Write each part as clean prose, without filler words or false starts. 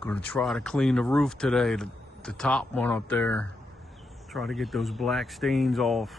Gonna try to clean the roof today, the top one up there. Try to get those black stains off.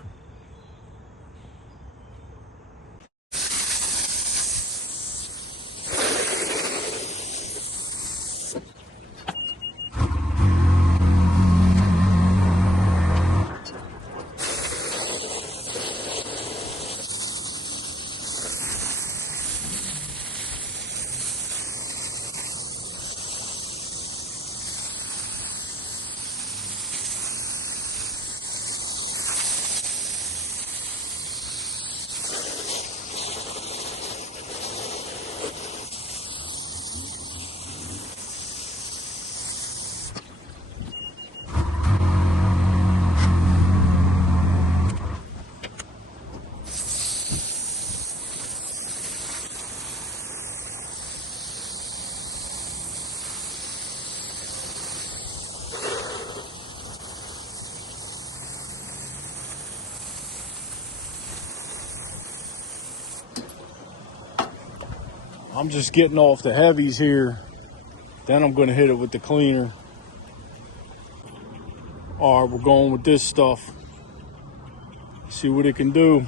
I'm just getting off the heavies here. Then I'm gonna hit it with the cleaner. All right, we're going with this stuff. See what it can do.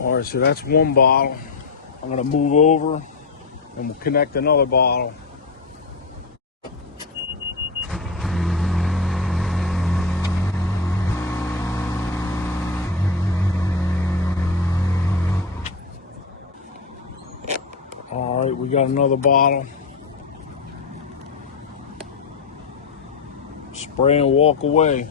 All right, so that's one bottle. I'm gonna move over and we'll connect another bottle. All right, we got another bottle. Spray and walk away.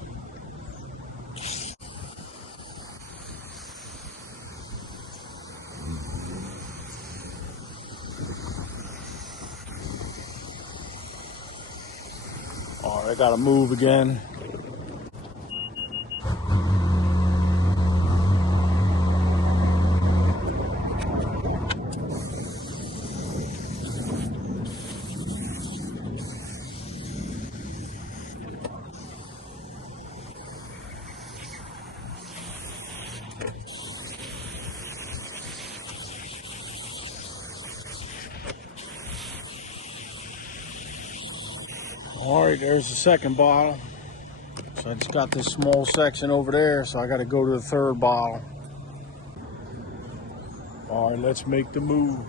All right, I gotta move again. All right, there's the second bottle. So I just got this small section over there, so I got to go to the third bottle. All right, let's make the move.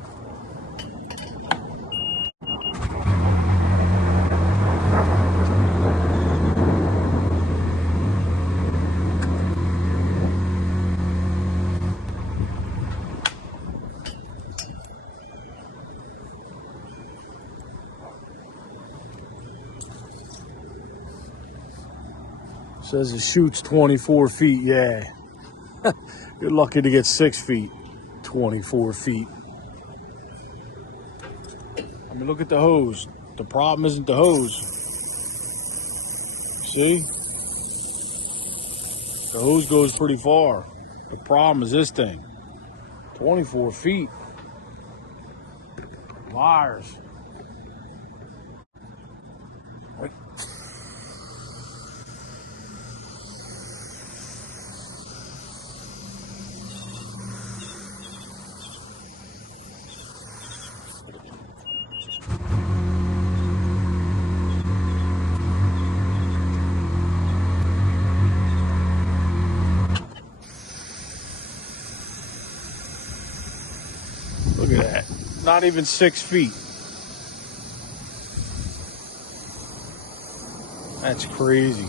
Says it shoots 24 feet, yeah. You're lucky to get 6 feet, 24 feet. I mean, look at the hose. The problem isn't the hose. See? The hose goes pretty far. The problem is this thing. 24 feet. Liars. Wait. Look at that. Not even 6 feet. That's crazy.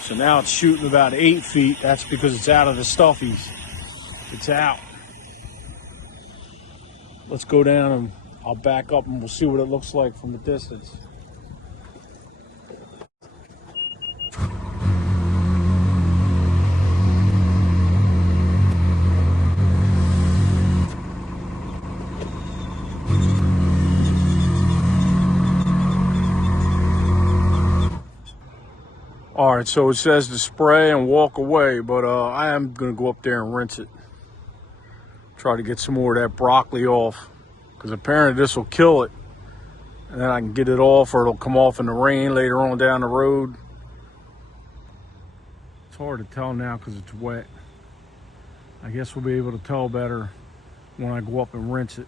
So now it's shooting about 8 feet. That's because it's out of the stuffies. It's out. Let's go down and I'll back up and we'll see what it looks like from a distance. All right, so it says to spray and walk away, but I am gonna go up there and rinse it. Try to get some more of that broccoli off, because apparently this will kill it. And then I can get it off, or it'll come off in the rain later on down the road. It's hard to tell now because it's wet. I guess we'll be able to tell better when I go up and rinse it.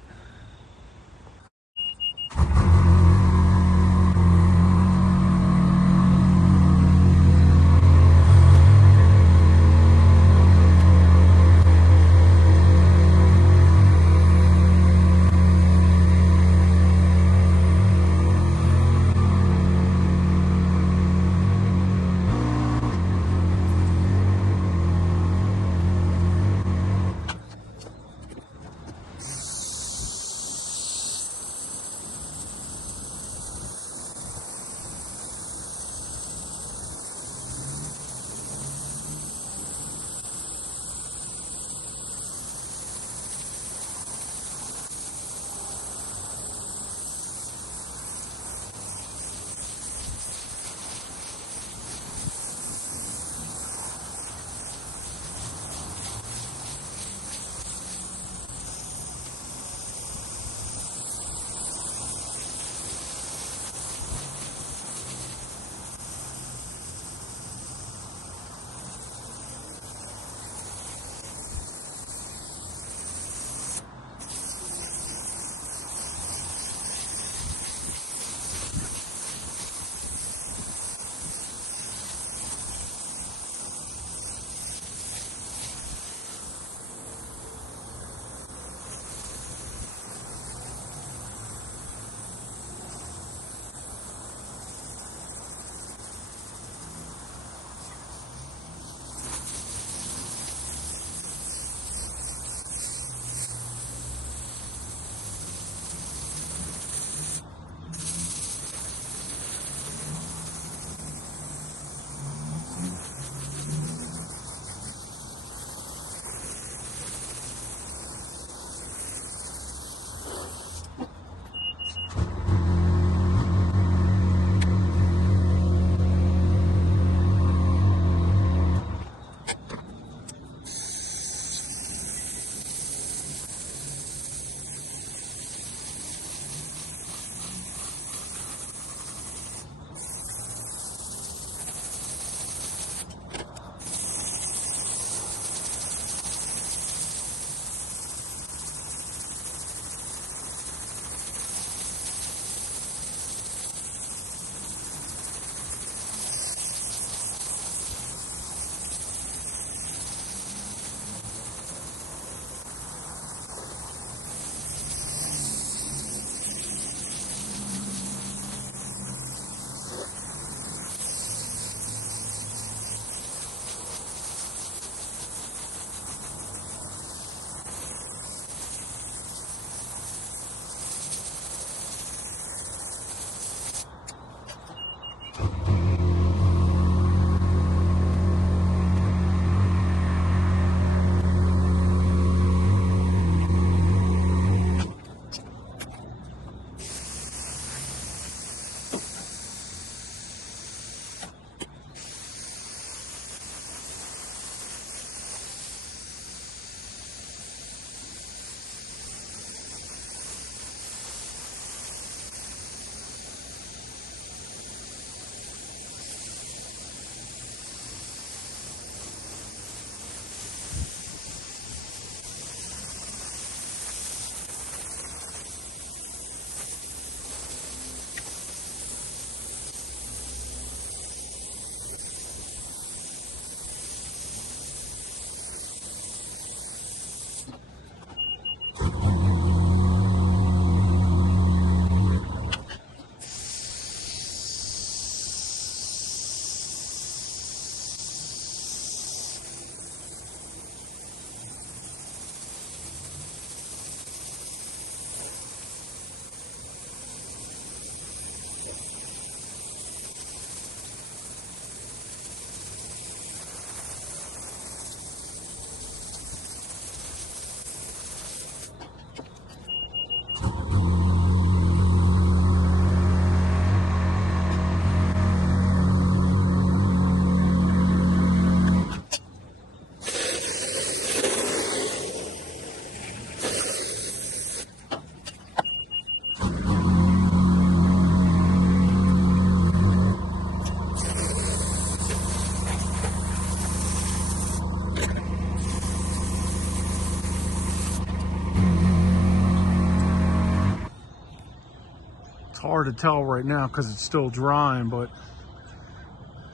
hard to tell right now because it's still drying, but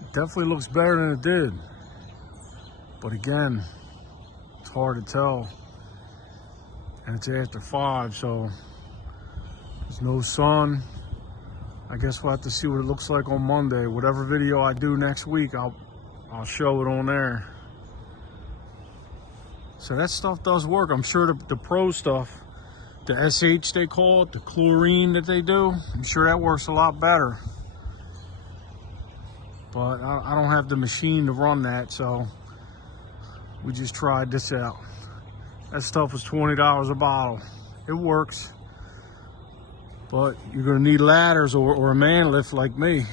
it definitely looks better than it did. But again, it's hard to tell. And it's after 5, so there's no sun. I guess we'll have to see what it looks like on Monday. Whatever video I do next week, I'll show it on there. So that stuff does work. I'm sure the pro stuff, the SH they call it, the chlorine that they do, I'm sure that works a lot better. But I don't have the machine to run that, so we just tried this out. That stuff was $20 a bottle. It works. But you're gonna need ladders or a man lift like me,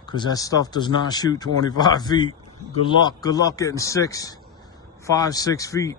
because that stuff does not shoot 25 feet. Good luck getting 5, 6 feet.